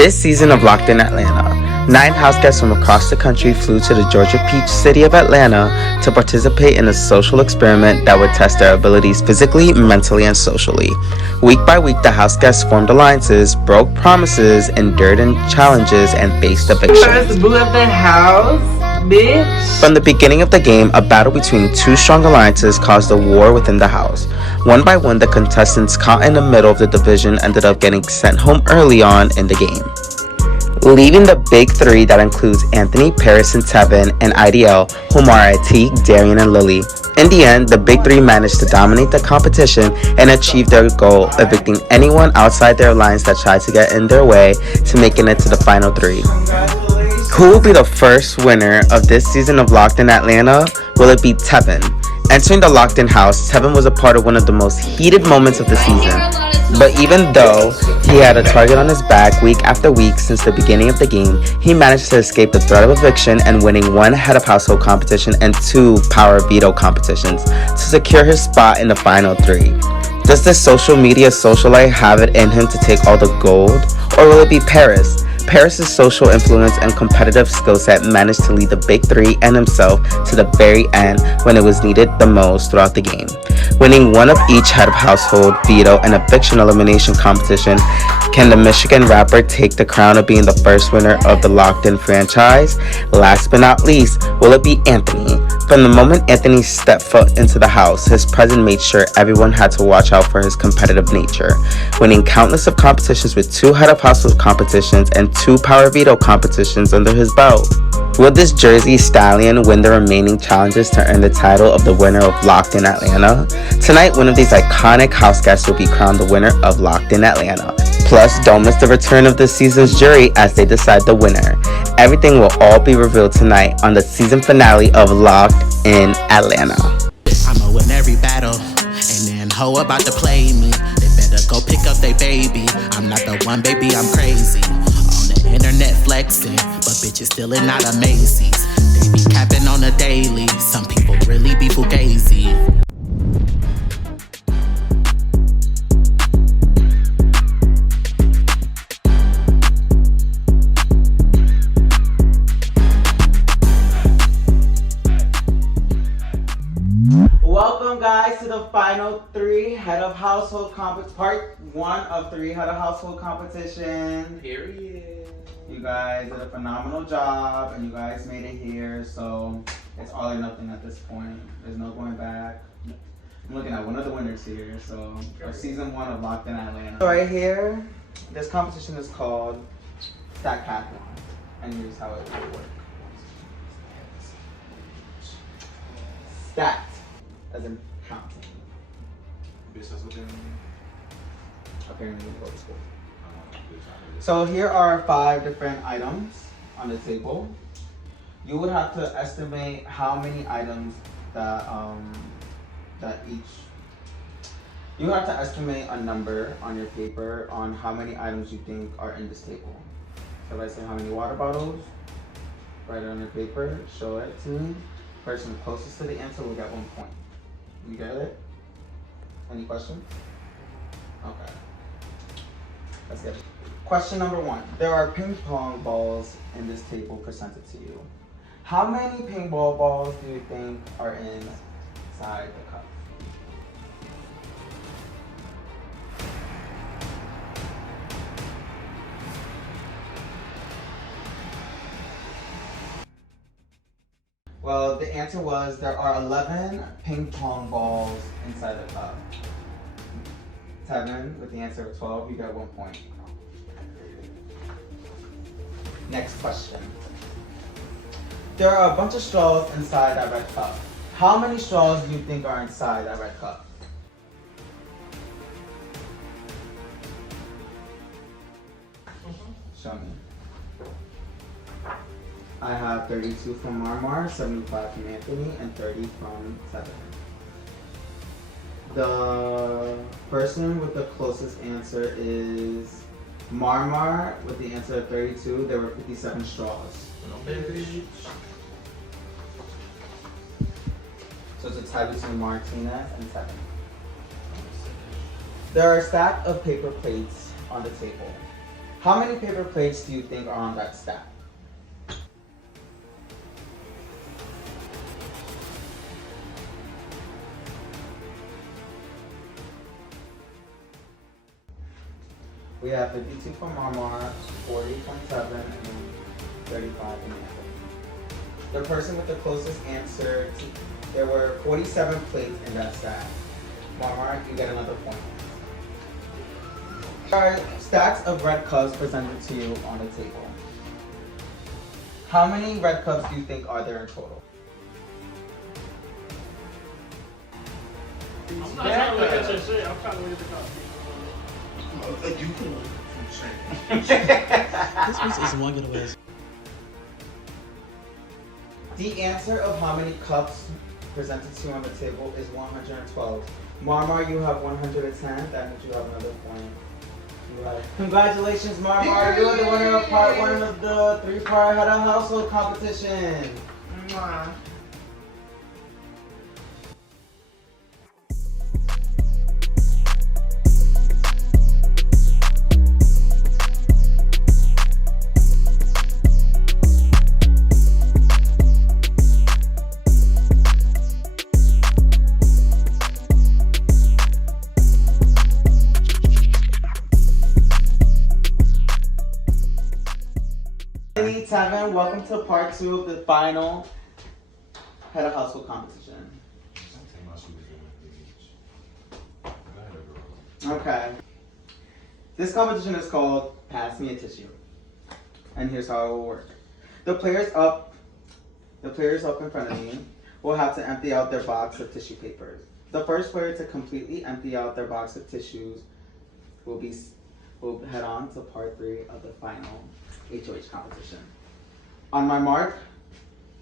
This season of Locked in Atlanta, 9 house guests from across the country flew to the Georgia Peach city of Atlanta to participate in a social experiment that would test their abilities physically, mentally, and socially. Week by week, the house guests formed alliances, broke promises, endured challenges, and faced eviction. First blew up the house, bitch. From the beginning of the game, a battle between two strong alliances caused a war within the house. One by one, the contestants caught in the middle of the division ended up getting sent home early on in the game, leaving the big three that includes Anthony, Paris, and Tevin, and IDL, whom are Atik, Darian, and Lily. In the end, the big three managed to dominate the competition and achieve their goal, evicting anyone outside their lines that tried to get in their way to making it to the final three. Who will be the first winner of this season of Locked in Atlanta? Will it be Tevin? Entering the Locked in house, Tevin was a part of one of the most heated moments of the season. But even though he had a target on his back week after week since the beginning of the game, he managed to escape the threat of eviction and winning 1 head of household competition and 2 power veto competitions to secure his spot in the final 3. Does this social media socialite have it in him to take all the gold? Or will it be Paris? Paris' social influence and competitive skill set managed to lead the big three and himself to the very end when it was needed the most throughout the game. Winning 1 of each head of household, veto, and eviction elimination competition, can the Michigan rapper take the crown of being the first winner of the Locked In franchise? Last but not least, will it be Anthony? From the moment Anthony stepped foot into the house, his presence made sure everyone had to watch out for his competitive nature, winning countless of competitions with 2 head of household competitions and 2 power veto competitions under his belt. Will this Jersey stallion win the remaining challenges to earn the title of the winner of Locked in Atlanta? Tonight, one of these iconic house guests will be crowned the winner of Locked in Atlanta. Plus, don't miss the return of this season's jury as they decide the winner. Everything will all be revealed tonight on the season finale of Locked in Atlanta. I'ma win every battle, and then hoe about to play me. They better go pick up their baby. I'm not the one, baby, I'm crazy. On the internet flexing, but bitches stealing out of Macy's. They be capping on a daily. Some people really be fugazi. Welcome guys to the final 3 head of household part 1 of 3 head of household competition. Period. You guys did a phenomenal job and you guys made it here, so it's all or nothing at this point. There's no going back. I'm looking at one of the winners here, so of season 1 of Locked in Atlanta. So right here, this competition is called Statcathlon, and here's how it will work. Stat, as in counting. Apparently we go to school. So here are 5 different items on the table. You would have to estimate how many items that you have to estimate a number on your paper on how many items you think are in this table. So if I say how many water bottles, write it on your paper, show it to me. Person closest to the answer will get 1 point. You get it? Any questions? Okay. Let's get it. Question number 1. There are ping pong balls in this table presented to you. How many ping pong balls do you think are inside the cup? Well, the answer was there are 11 ping pong balls inside the cup. Tevin, with the answer of 12, you got 1 point. Next question. There are a bunch of straws inside that red cup. How many straws do you think are inside that red cup? Show me. I have 32 from Marmar, 75 from Anthony, and 30 from Tevin. The person with the closest answer is Marmar with the answer of 32. There were 57 straws. So it's a tie between Martinez and Tevin. There are a stack of paper plates on the table. How many paper plates do you think are on that stack? We have 52 for Marmar, 40 from Tevin, and 35 from Anthony. The person with the closest answer, there were 47 plates in that stack. Marmar, you get another point. There are stacks of red cups presented to you on the table. How many red cups do you think are there in total? I'm not trying to look at your shit. I'm trying to look at the cup. You can This was is one of the ways. The answer of how many cups presented to you on the table is 112. Marmar, you have 110. That means you have another point. Congratulations, Marmar. You are the winner of part 1 of the 3-part Head of Household competition. Mwah. Tevin, welcome to part 2 of the final Head of Household competition. Okay. This competition is called Pass Me a Tissue. And here's how it will work. The players up in front of me will have to empty out their box of tissue papers. The first player to completely empty out their box of tissues will head on to part 3 of the final HOH competition. On my mark,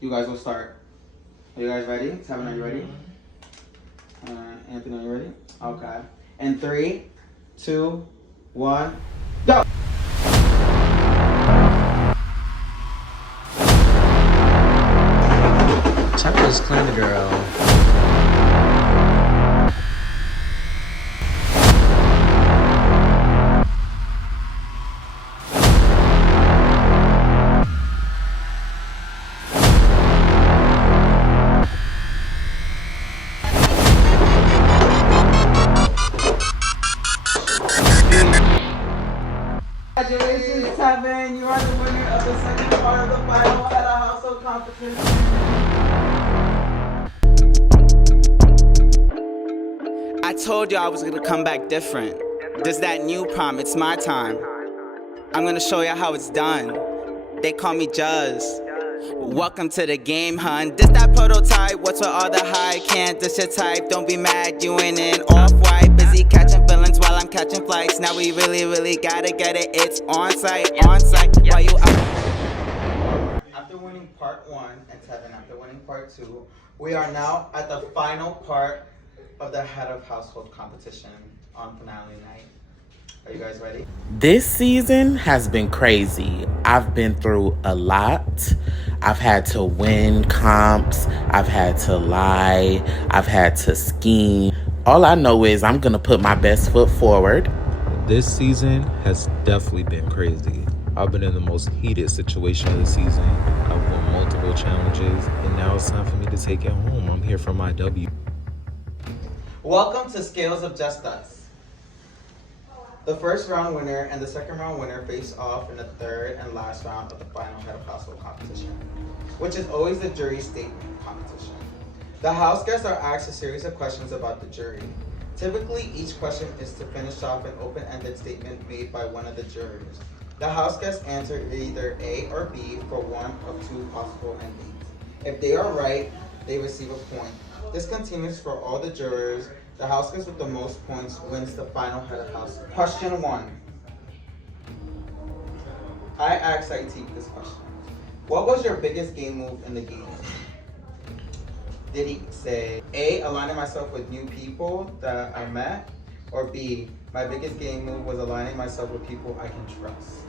you guys will start. Are you guys ready? Tevin, are you ready? Anthony, are you ready? Okay. In 3, 2, 1, go! Chapel's clean girl. Congratulations, Tevin! You are the winner of the second part of the final Head of Household competition. I told you I was gonna come back different. This that new prom, it's my time. I'm gonna show you how it's done. They call me Juz. Welcome to the game, hun. This that prototype, what's with all the hype? Can't this your type, don't be mad, you ain't in off-white. Busy catching feelings while I'm catching flights. Now we really gotta get it, it's on site. While you out. After winning part 1 and Tevin after winning part 2, we are now at the final part of the Head of Household competition on finale night. Are you guys ready? This season has been crazy. I've been through a lot. I've had to win comps. I've had to lie. I've had to scheme. All I know is I'm going to put my best foot forward. This season has definitely been crazy. I've been in the most heated situation of the season. I've won multiple challenges, and now it's time for me to take it home. I'm here for my W. Welcome to Scales of Just Us. The first round winner and the second round winner face off in the third and last round of the final Head of Household competition, which is always the jury statement competition. The house guests are asked a series of questions about the jury. Typically, each question is to finish off an open-ended statement made by one of the jurors. The house guests answer either A or B for one of 2 possible endings. If they are right, they receive a point. This continues for all the jurors. The house guest with the most points wins the final Head of House. Question 1. I asked Aitik this question. What was your biggest game move in the game? Did he say A, aligning myself with new people that I met? Or B, my biggest game move was aligning myself with people I can trust?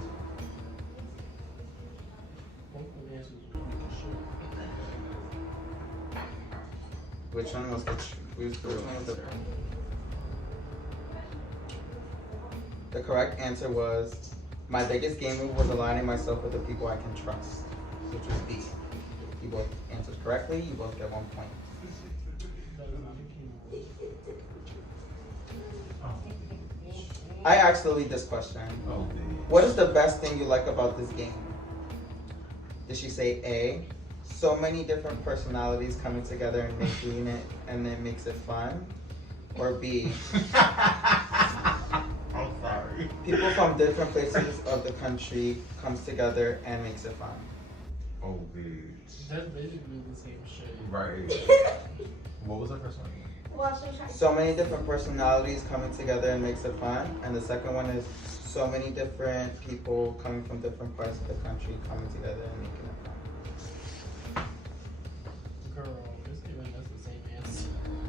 Which one was the The correct answer was My biggest game move was aligning myself with the people I can trust, which was B. You both answered correctly. You both get 1 point. I asked Lily this question. Oh, man. What is the best thing you like about this game? Did she say A, so many different personalities coming together and making it, and it makes it fun? Or B, I'm sorry. people from different places of the country comes together and makes it fun? Oh, bitch. That's basically the same shit. Right. What was the first one? So many different personalities coming together and makes it fun. And the second one is so many different people coming from different parts of the country coming together and making it fun. Girl, it's giving us the same answer.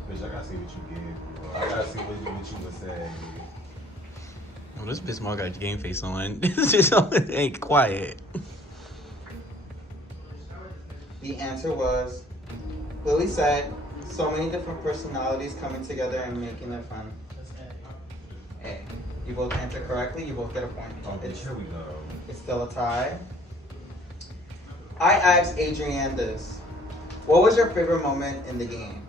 Bitch, I gotta see what you gave. Bro. I gotta see what you would say. Oh, this bitch Mark got game face on. This bitch ain't quiet. The answer was, Lily said, so many different personalities coming together and making it fun. That's A. A. You both answered correctly, you both get a point. Oh, bitch, here we go. It's still a tie. I asked Adrienne this. What was your favorite moment in the game?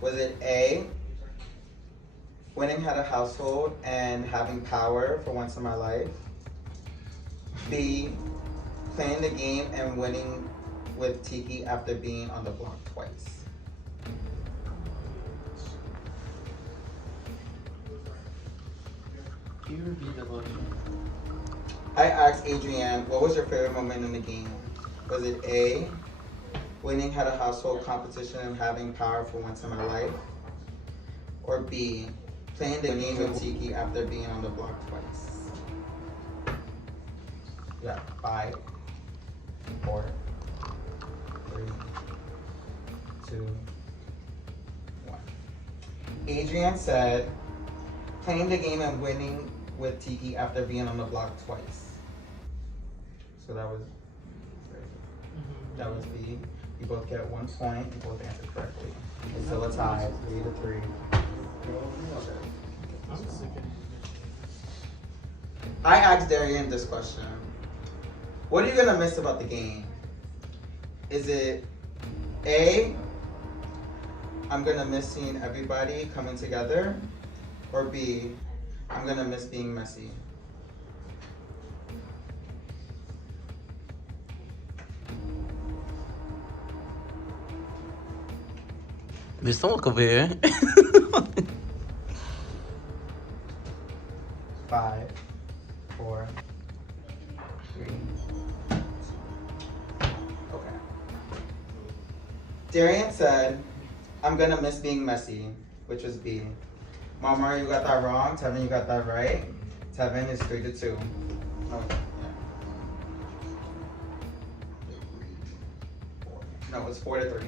Was it A, winning head of household and having power for once in my life? B, playing the game and winning with Tiki after being on the block twice? Can you repeat the motion? I asked Adrienne, what was your favorite moment in the game? Was it A, winning head of household competition and having power for once in my life? Or B, playing the game with Tiki after being on the block twice? Yeah, 5, 4, 3, 2, 1. Adrienne said, playing the game and winning with Tiki after being on the block twice. So that was B. You both get 1 point. You both answered correctly. It's still a tie, 3-3. I'm sick of I asked Darian this question. What are you gonna miss about the game? Is it A, I'm gonna miss seeing everybody coming together? Or B, I'm gonna miss being messy? There's someone over here. 5, 4, 3. Okay. Darian said, I'm gonna miss being messy, which was B. Mama, you got that wrong. Tevin, you got that right. Tevin is 3-2. Okay. No, it's 4-3.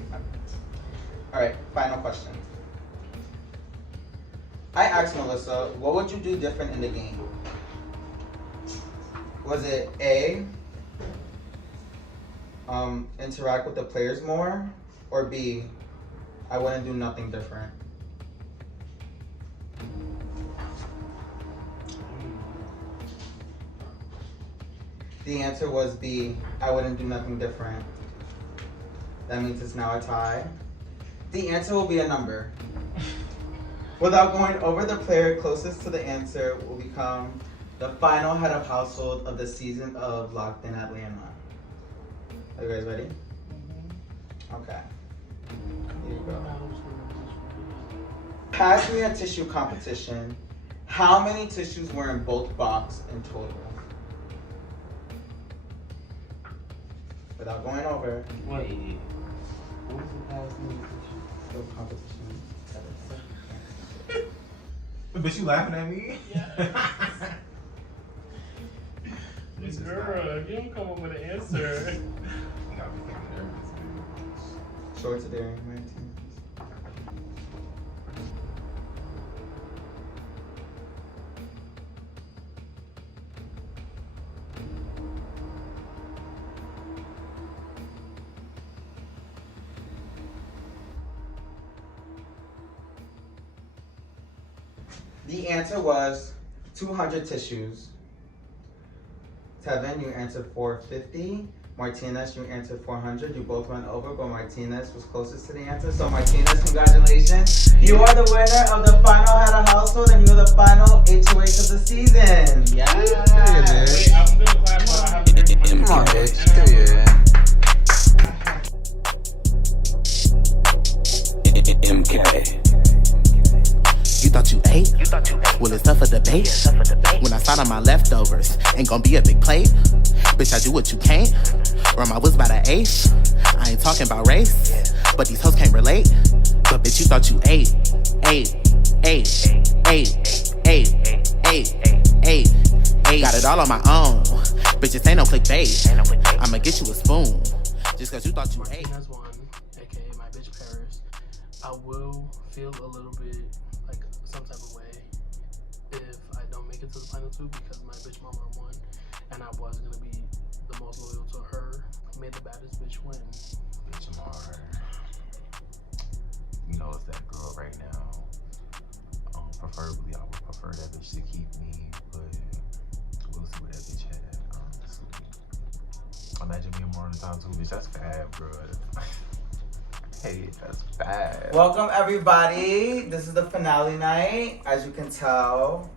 All right, final question. I asked Melissa, what would you do different in the game? Was it A, interact with the players more, or B, I wouldn't do nothing different? The answer was B, I wouldn't do nothing different. That means it's now a tie. The answer will be a number. Without going over, the player closest to the answer will become the final head of household of the season of Locked in Atlanta. Are you guys ready? Okay. Here you go. Pass me a tissue competition. How many tissues were in both boxes in total? Without going over. Wait. What was the past name? The competition. But you laughing at me? This girl, you don't come up with an answer. You got me thinking nervous, dude. Show it to Darian, right? The answer was 200 tissues. Tevin, you answered 450. Martinez, you answered 400. You both went over, but Martinez was closest to the answer. So Martinez, congratulations. You are the winner of the final Head of Household, and you're the final HOH of the season. Yeah. Wait, I'm gonna clap, but I have to drink my Come on, bitch. MK. You thought you ate? Well, it's up for debate. When I start on my leftovers, ain't gonna be a big plate. Bitch, I do what you can't. Run my whiz by the ace. I ain't talking about race, but these hoes can't relate. But bitch, you thought you ate. Got it all on my own. Bitches ain't no clickbait. I'ma get you a spoon. Just cause you thought you ate. Martinez won, aka my bitch Paris. I will feel a little bit like some type of way if I don't make it to the final two because my bitch mama won and I was gonna be the most loyal to her. May the baddest bitch win. Bitch Amar. You know it's that girl right now. Preferably I would prefer that bitch to keep me, but we'll see what that bitch had, honestly. Imagine being more on the time too, bitch. That's bad, bro. Hey, that's bad. Welcome, everybody. This is the finale night. As you can tell,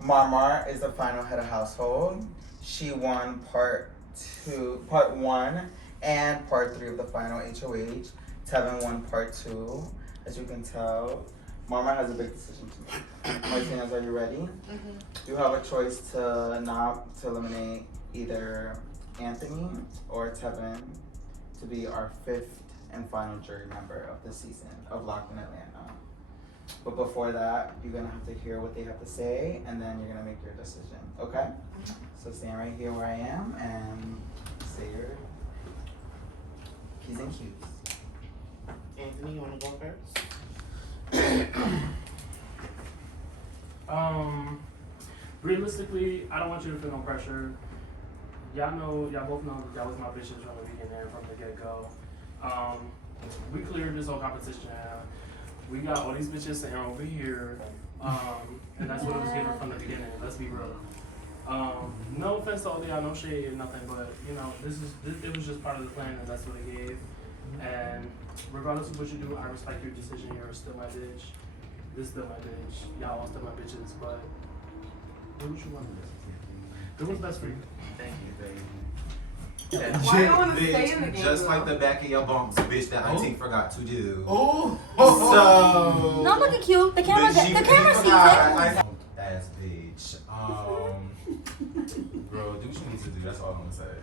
Marmar is the final Head of Household. She won part 1 and part 3 of the final HOH. Tevin won part 2. As you can tell, Marmar has a big decision to make. Martinez, are you ready? Mm-hmm. You have a choice to eliminate either Anthony or Tevin to be our 5th and final jury member of the season of Locked in Atlanta. But before that, you're gonna have to hear what they have to say, and then you're gonna make your decision. Okay? So stand right here where I am and say your P's and Q's. Anthony, you wanna go first? Realistically, I don't want you to feel no pressure. Y'all both know that was my bitches from the beginning, from the get-go. We cleared this whole competition. We got all these bitches sitting over here, and that's what it was given from the beginning. Let's be real. No offense to all y'all, no shade or nothing, but you know, it was just part of the plan, and that's what it gave. And regardless of what you do, I respect your decision. You're still my bitch. This is still my bitch. Y'all all still my bitches, but do what you want to do. Do what's best for you. Thank you, baby. Why do you want to stay in the game? Just like the back of your bumps, bitch, that auntie forgot to do. Oh. So. Not looking cute. The camera, bitch, the camera sees it. Ass bitch. Bro, do what you need to do. That's all I'm gonna say.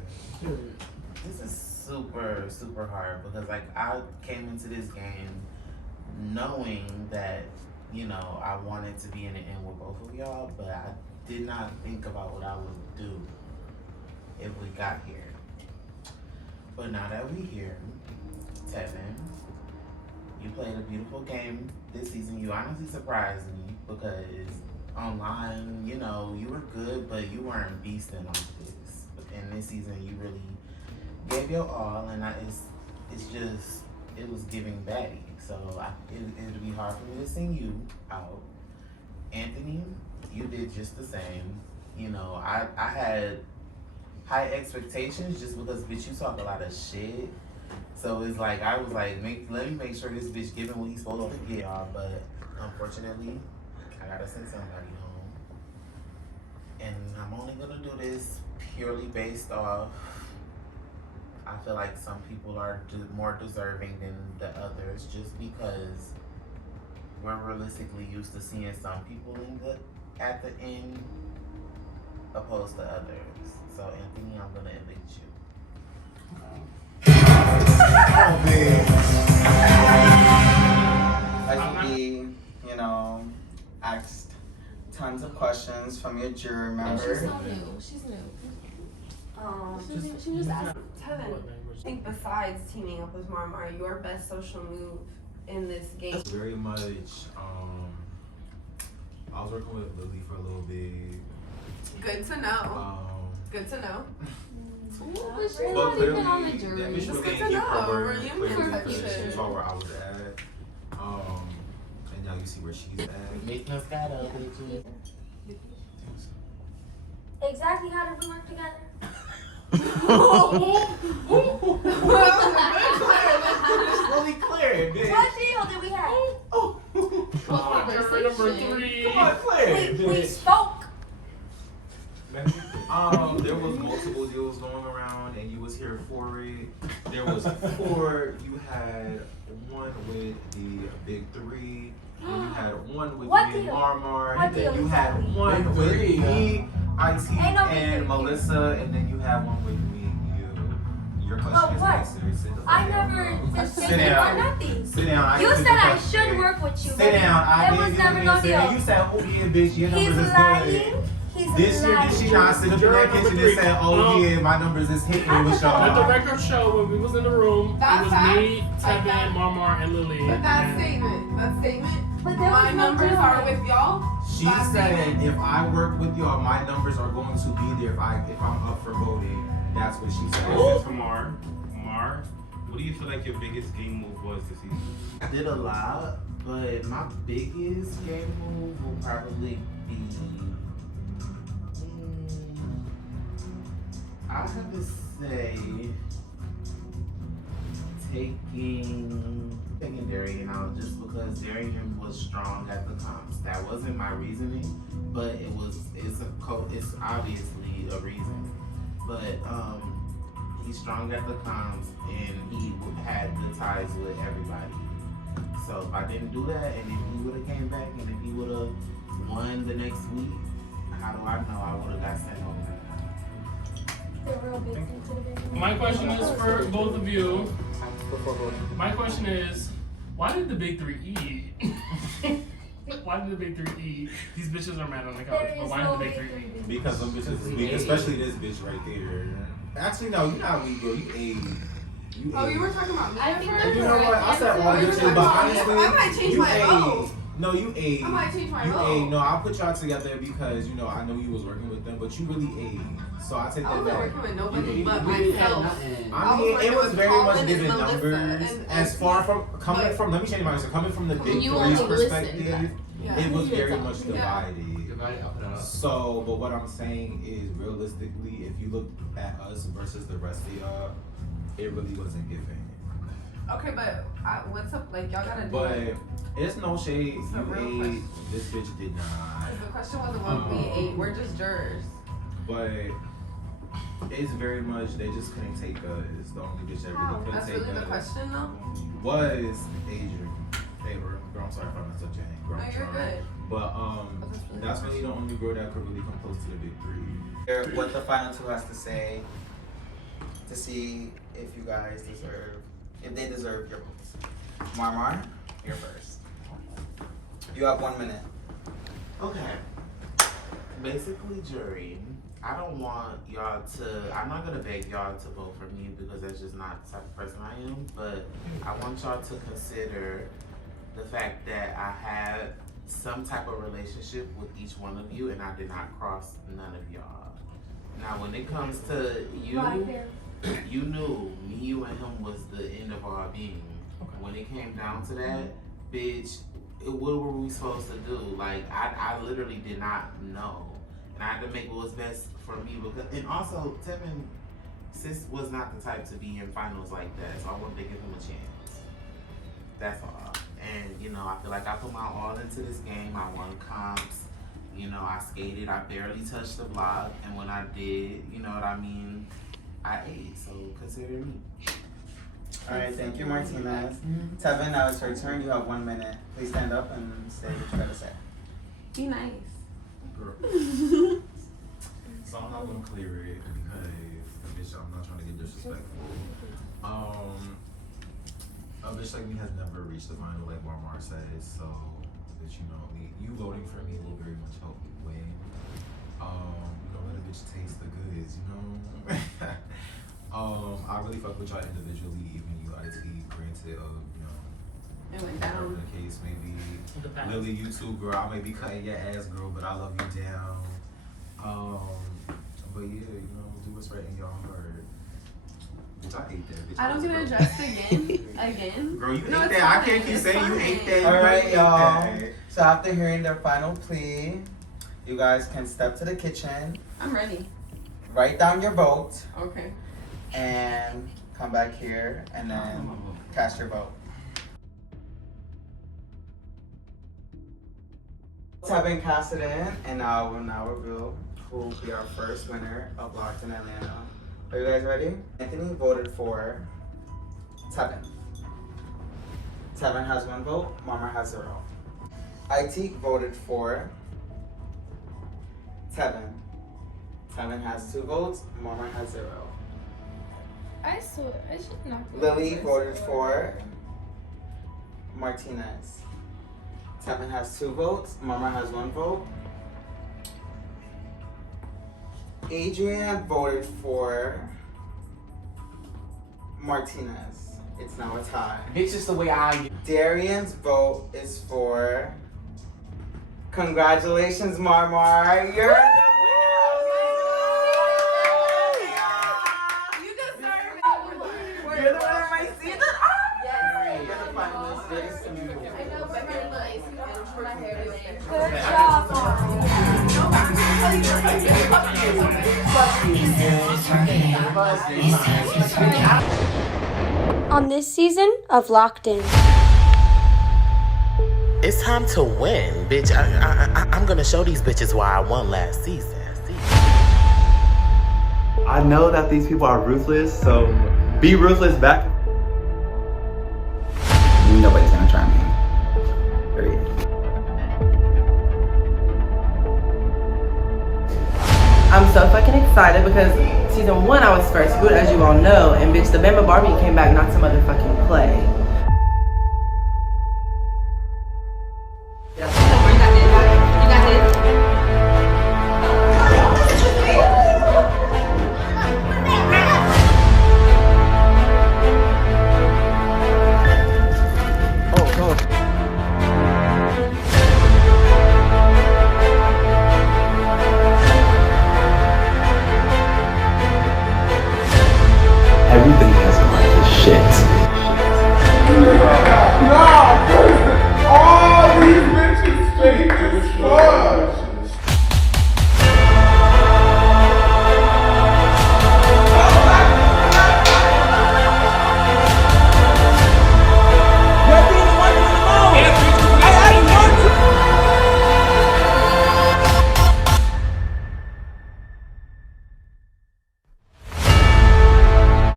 This is super, super hard because like I came into this game knowing that, you know, I wanted to be in the end with both of y'all, but I did not think about what I would do if we got here. But now that we here, Tevin, you played a beautiful game this season. You honestly surprised me because online, you know, you were good, but you weren't beasting like this. But in this season, you really gave your all, and it was giving baddie. So it would be hard for me to sing you out. Anthony, you did just the same. You know, I had high expectations just because, bitch, you talk a lot of shit. So it's like, I was like, let me make sure this bitch giving what he's supposed to get. But unfortunately, I gotta send somebody home. And I'm only gonna do this purely based off, I feel like some people are more deserving than the others just because we're realistically used to seeing some people at the end opposed to others. So Anthony, I'm gonna evict you. As you you know, asked tons of questions from your jury members. She's not new. She's new. She just asked Tevin. I think besides teaming up with Marmar, your best social move in this game. Very much. I was working with Lily for a little bit. Good to know. Good to know. But she's not even on the jury. That bitch was Good gonna to keep her know. word Reunion clearly protection. because she saw where I was at. And now you see where she's at. Make us gotta, bitches. Exactly how did we work together? Fully clear, bitch. What deal did we have? Number 3. Come on, Claire. We spoke. There was multiple deals going around, and you was here for it. There was 4. You had one with the big 3. Then you had one with What me and deal? Marmar. What And then deal you is had that? one Big with three, me, IT, Ain't no big and three. Melissa. And then you had one with me and you. Your question is what? answered. Sit the fuck I down, never bro. said Sit anything down. about nothing. Sit down. You I said answered the I question. should work with you. Sit down. I There was did never you no sit down. deal. You said, oh yeah, bitch, your He's numbers is lying. good. He's This year, lying. did she not sit up in that kitchen and say, oh yeah, my numbers is hitting with Let the y'all? record show when we was in the room, That's it was facts. me, Like Tevin, that. Marmar, and Lily. But that and- statement, But there my was no numbers deal. are with y'all. She That said, statement. if I work with y'all, my numbers are going to be there if I'm up for voting. That's what she said. Question for Mar. Mar, what do you feel like your biggest game move was this season? I did a lot, but my biggest game move will probably be. I have to say taking Darian out just because Darian was strong at the comps. That wasn't my reasoning, but it's obviously a reason. But he's strong at the comps and he had good ties with everybody. So if I didn't do that, and if he would have came back, and if he would have won the next week, how do I know I would have got sent home? The real big thing could have been. My question is for both of you. My question is, why did the big 3 eat? Why did the big 3 eat? These bitches are mad on the couch, There but is why no did the big big 3 eat? Because some bitches is weak, especially this bitch right there. Actually, no, you're not weak, girl. You ate. You Oh, ate. you were talking about me I at think first? that's You know what? I said all Oh, you were bitches, talking but about me. honestly, I might change you my ate. vote. No, you ate. I might change my You vote. ate. No, I put y'all together because I know you was working with them, but you really ate. So I take I that wasn't back. working with nobody You but ate. myself. I was mean, working it was with very Colin much and given Melissa numbers. and As far from coming but- from, let me change my answer. Coming from the big You three's only listened. perspective, Yeah. it was very Yeah. much divided. Divided up and up. So, but what I'm saying is, realistically, if you look at us versus the rest of y'all, it really wasn't given. Okay, but what's up? Like, y'all gotta do But it. it's no shade. It's a You real ate. question. This bitch did not. The question wasn't what we ate. We're just jurors. But it's very much they just couldn't take us. The only bitch that How? really couldn't That's take really the us question, though. was Adrian. Hey, girl, I'm sorry if I messed up your name. Girl, No, I'm you're sorry. good. But But that's really the only girl that could really come close to the big 3. Hear what the final 2 has to say to see if you guys if they deserve your votes. Marmar, you're first. You have 1 minute. Okay. Basically, jury, I don't want y'all to, I'm not going to beg y'all to vote for me because that's just not the type of person I am, but I want y'all to consider the fact that I had some type of relationship with each one of you and I did not cross none of y'all. Now, when it comes to you, Right there. you knew me, you, and him was the end of our being. When it came down to that, bitch, what were we supposed to do? Like, I literally did not know. And I had to make what was best for me. Because, and also, Tevin, sis was not the type to be in finals like that. So I wanted to give him a chance. That's all. And, I feel like I put my all into this game. I won comps. I skated. I barely touched the block. And when I did, you know what I mean? I ate. So consider me. Alright, thank you, Martinez. Tevin, now it's your turn. You have 1 minute. Please stand up and say what you gotta say. Be nice. Girl. So I'm not gonna clear it because bitch, I'm not trying to get disrespectful. A bitch like me has never reached the final, like Marmar says. So, bitch, you voting for me will very much help me win. Let a bitch taste the goods, I really fuck with y'all individually, even you IT, granted of, It went whatever down. the case may be. The past. Lily, you too, girl. I may be cutting your ass, girl, but I love you down. But yeah, do what's right in your heart. Bitch, I hate that. Bitch, I don't get girl. addressed again. Girl, you No, hate it's that. I fine. can't keep It's saying you fine. hate that. You Alright, hate y'all. that. So after hearing their final plea, you guys can step to the kitchen I'm ready. Write down your vote Okay. and come back here and then cast your vote. Votes have been casted in, and I will now reveal who will be our first winner of Locked in Atlanta. Are you guys ready? Anthony voted for Tevin. Tevin has 1 vote, Marmar has 0. IT voted for Tevin. Tevin has 2 votes, Marmar has 0. I should not. Lily voted for Martinez. Tevin has 2 votes, Marmar has 1 vote. Adrian voted for Martinez. It's now a tie. It's just the way I. Darian's vote is for. Congratulations, Marmar. You're the You deserve it. You're the winner of my season. Yes. You're the finalist. You're the semi-finalist. I know, but very nice. Good job, Mom. On this season of Locked In. It's time to win, bitch. I'm gonna show these bitches why I won last season. I know that these people are ruthless, so be ruthless back. Nobody's gonna try me. Period. I'm so fucking excited because season 1 I was first boot, as you all know, and bitch, the Bama Barbie came back, not some other fucking play.